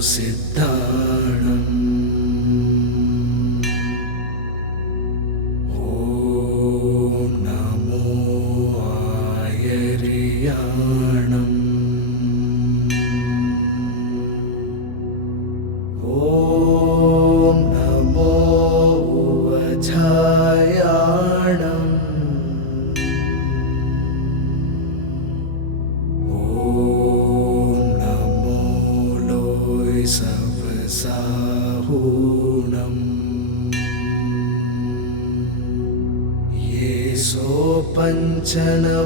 सिद्धाणम् ॐ नमो आयर्याणम् ॐ नमो वजाया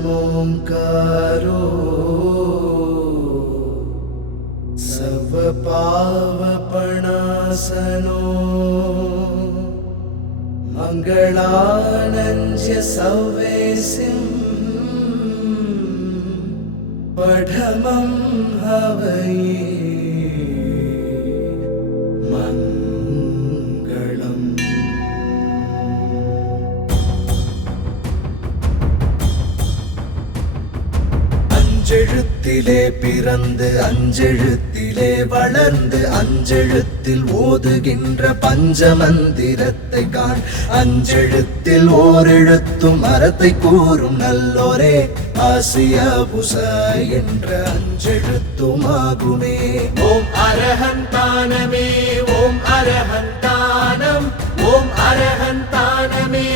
नोङ्कारो सपावपणासनो मङ्गलानंश्य संवेसिम् அஞ்செழுத்திலே பிறந்து அஞ்செழுத்திலே வளர்ந்து அஞ்செழுத்தில் ஓதுகின்ற பஞ்சமந்திரத்தை காண். அஞ்செழுத்தில் ஓரெழுத்தும் மரத்தை கூறும் நல்லோரே ஆசியா புசா என்ற அஞ்செழுத்துமாகுமே. ஓம் அரஹந்தானமே ஓம் அரஹந்தானம் ஓம் அரஹந்தானமே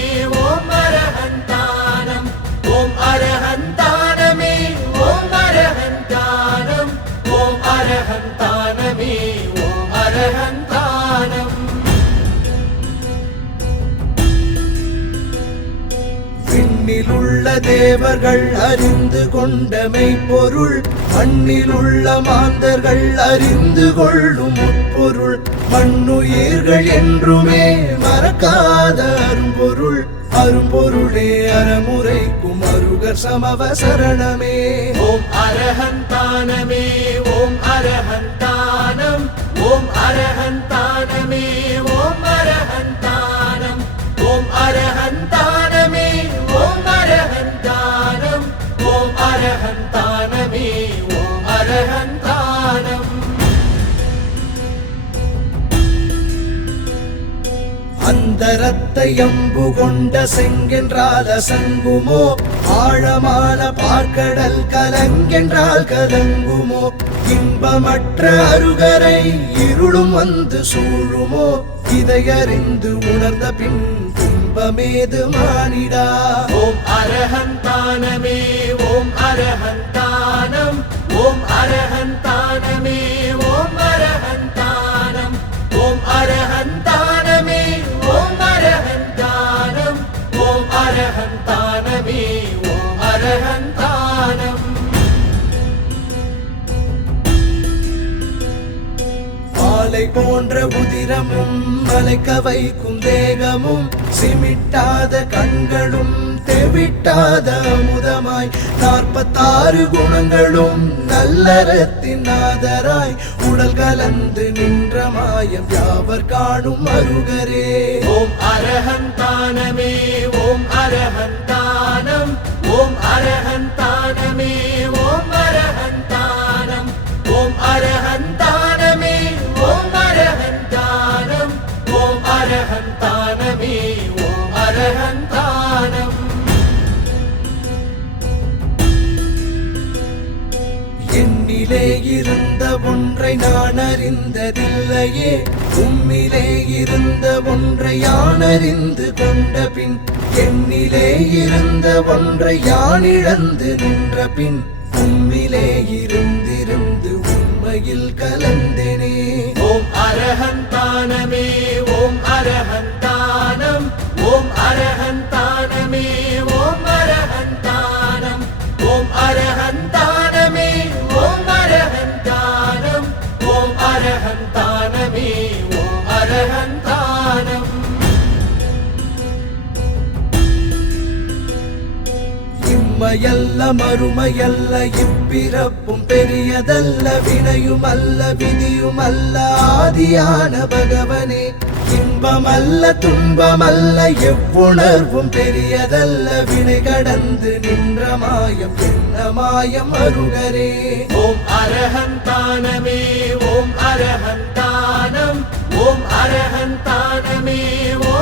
ஓம் அரஹந்தானம் ஓம் அரஹந்தானமே தேவர்கள் அறிந்து கொண்டமை பொருள் மண்ணிலுள்ள மாந்தர்கள் அறிந்து கொள்ளும் உட்பொருள் மண்ணுயிர்கள் என்றுமே மறக்காத அரும்பொருள். அரும்பொருளே அறமுறைக்கும் அருகர் சமவ சரணமே ஓம் அரஹந்தானமே ஓம் அரஹந்தானம் ஓம் அரஹந்தானமே ஓம் அரஹந்தானம் ஓம் அரஹன் அரஹந்தானம் அந்தரத்தை அம்பு கொண்ட செங்கென்றால் அசங்குமோ? ஆழமான பார்க்கடல் கலங்கென்றால் கலங்குமோ? இன்பமற்ற அருகரை இருளும் வந்து சூழுமோ? இதையறிந்து உணர்ந்த பின் இன்பமேது மானிடா? ஓம் அரஹந்தானமே ஓம் அரஹந்தானம் ஓம் அரஹந்தானமே ஓம் அரஹந்தானம் ஓம் அரஹந்தானமே ஓம் அரஹந்தானம் ஓம் அரஹந்தானமே ஓம் அரஹந்தானம் மாலை போன்ற உதிரமும் மலைக்க வைக்கும் தேகமும் சிமிட்டாத கண்களும் தெவிட்டாத அமுதமாய் நாற்பத்தாறு குணங்களும் நல்லறத்தின் ஆதராய் உடல் கலந்து நின்ற மாயம் யாவர் காணும் அருகரே? ஓம் அரஹந்தானமே ஓம் அரஹந்தானம் ஓம் அரஹந்தானமே ஓம் அரஹந்தானம் ஓம் அரஹந்தானமே ஓம் அரஹந்தானம் ஓம் அரஹந்தானமே உம்மிலே இருந்த ஒன்றை நான் அறிந்ததில்லையே உம்மிலே இருந்த ஒன்றை யான் அறிந்து கொண்ட பின் என்னிலே இருந்த ஒன்றை யான் இழந்து நின்ற பின் உம்மிலே இருந்திருந்து உண்மையில் கலந்தேனே. ஓம் அரஹந்தானமே ஓம் அரஹந்தானம் ஓம் அரஹந்தானமே ஓம் அரஹந்தானம் ஓம் அரகன் இம்மையல்ல மறுமையல்ல இப்பிறப்பும் பெரியதல்ல வினையும் அல்ல விதியும் அல்ல ஆதியான பகவனே. இன்பமல்ல துன்பமல்ல எவ்வுணர்வும் பெரியதல்ல வினை கடந்து நின்ற மாயம் என்ன மாயம் அருகரே. ஓம் அரஹந்தானமே ஓம் அரஹந்தானம் ஓம் அரஹந்தானமே ஓம்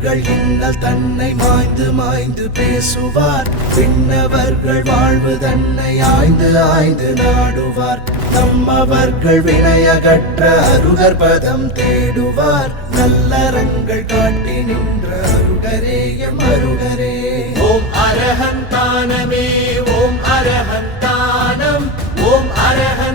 மண்ணுயிர்கள் இன்னல் தன்னை மாய்ந்து மாய்ந்து பேசுவார். விண்ணவர்கள் வாழ்வு தன்னை ஆய்ந்து ஆய்ந்து நாடுவார். நம்மவர்கள் வினையகற்ற அருகர் பதம் தேடுவார். நல்லறங்கள் காட்டி நின்ற அருகரேயம் அருகரே. ஓம் அரஹந்தானமே ஓம் அரஹந்தானம் ஓம் அரஹன்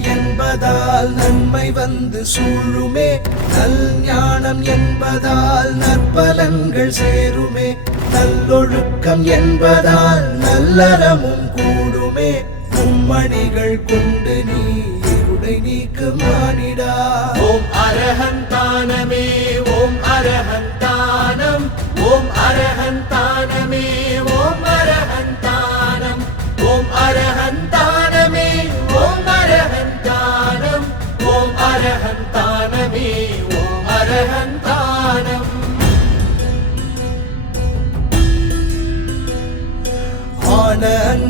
என்பதால் நன்மை வந்து சூழுமே. நல் ஞானம் என்பதால் நற்பலன்கள் சேருமே. நல்லொழுக்கம் என்பதால் நல்லறமும் கூடுமே. மும்மணிகள் கொண்டு நீ இருளை நீக்கு மானிடா ஓம் அரகந்தானமே ஓம் அரகந்தானம் ஓம் அரகந்தானமே ஓம் அரகந்தானம் ஓம் அரகன்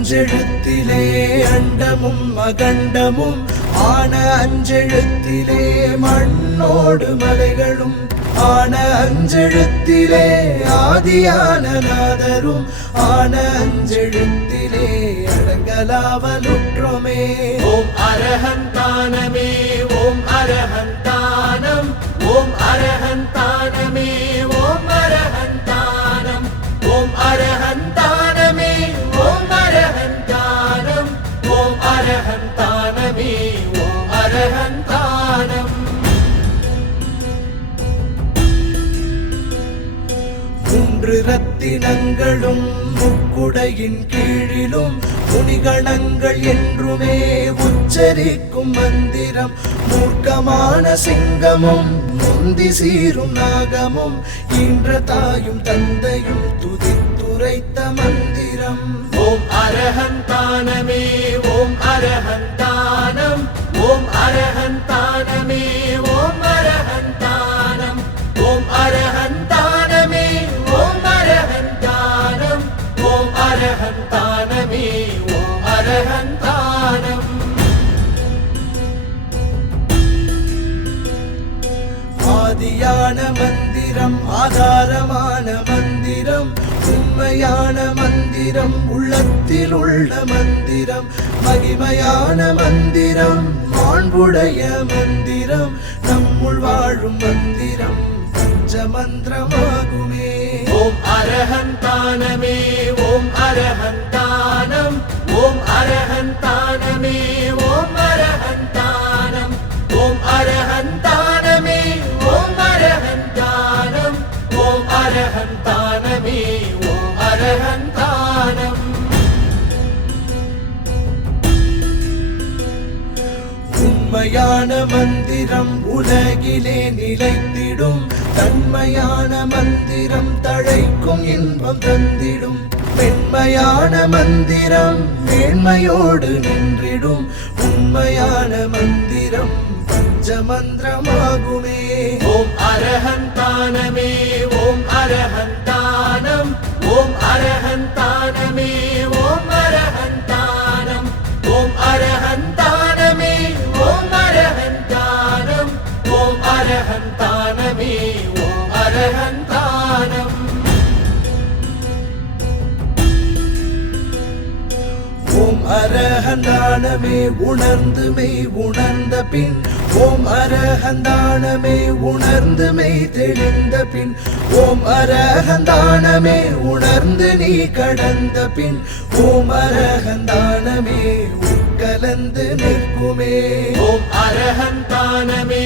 அஞ்செழுத்திலே அண்டமும் அகண்டமும் ஆன அஞ்செழுத்திலே மண்ணோடு மலைகளும் ஆன அஞ்செழுத்திலே ஆதியான நாதரும் ஆன அஞ்செழுத்திலே அடங்கலாவலுற்றோமே. ஓம் அரஹந்தானமே ஓம் அரஹந்தானம் ஓம் அரஹந்தானமே மூன்று ரத்தினங்களும் முக்குடையின் கீழிலும் முனிகணங்கள் என்றுமே உச்சரிக்கும் மந்திரம். மூர்க்கமான சிங்கமும் முந்தி சீரும் நாகமும் இன்ற தாயும் தந்தையும் துதித்துரைத்த மந்திரம். ஓம் அரஹந்தானமே ஆதியான மந்திரம் ஆதாரமான மந்திரம் உண்மையான மந்திரம் உள்ளத்தில் உள்ள மந்திரம் மகிமையான மந்திரம் மாண்புடைய மந்திரம் நம்முள் வாழும் மந்திரம் பஞ்சமந்திரமாகுமே. ஓம் அரஹந்தானமே ஓம் அரஹந்தானம் உண்மையான மந்திரம் உலகிலே நிலைத்திடும். தன்மையான மந்திரம் தழைக்கும் இன்பம் தந்திடும். பெண்மையான மந்திரம் மேன்மையோடு நின்றிடும். உண்மையான மந்திரம் பஞ்சமந்திரமாகுமே. ஓம் அரகந்தான ஓம் அரஹந்தானமே உணர்ந்து மெய் உணர்ந்த பின் ஓம் அரஹந்தானமே உணர்ந்து மெய் தெளிந்த பின் ஓம் அரஹந்தானமே உணர்ந்து நீ கடந்த பின் ஓம் அரஹந்தானமே உட்கலந்து நிற்குமே. ஓம் அரஹந்தானமே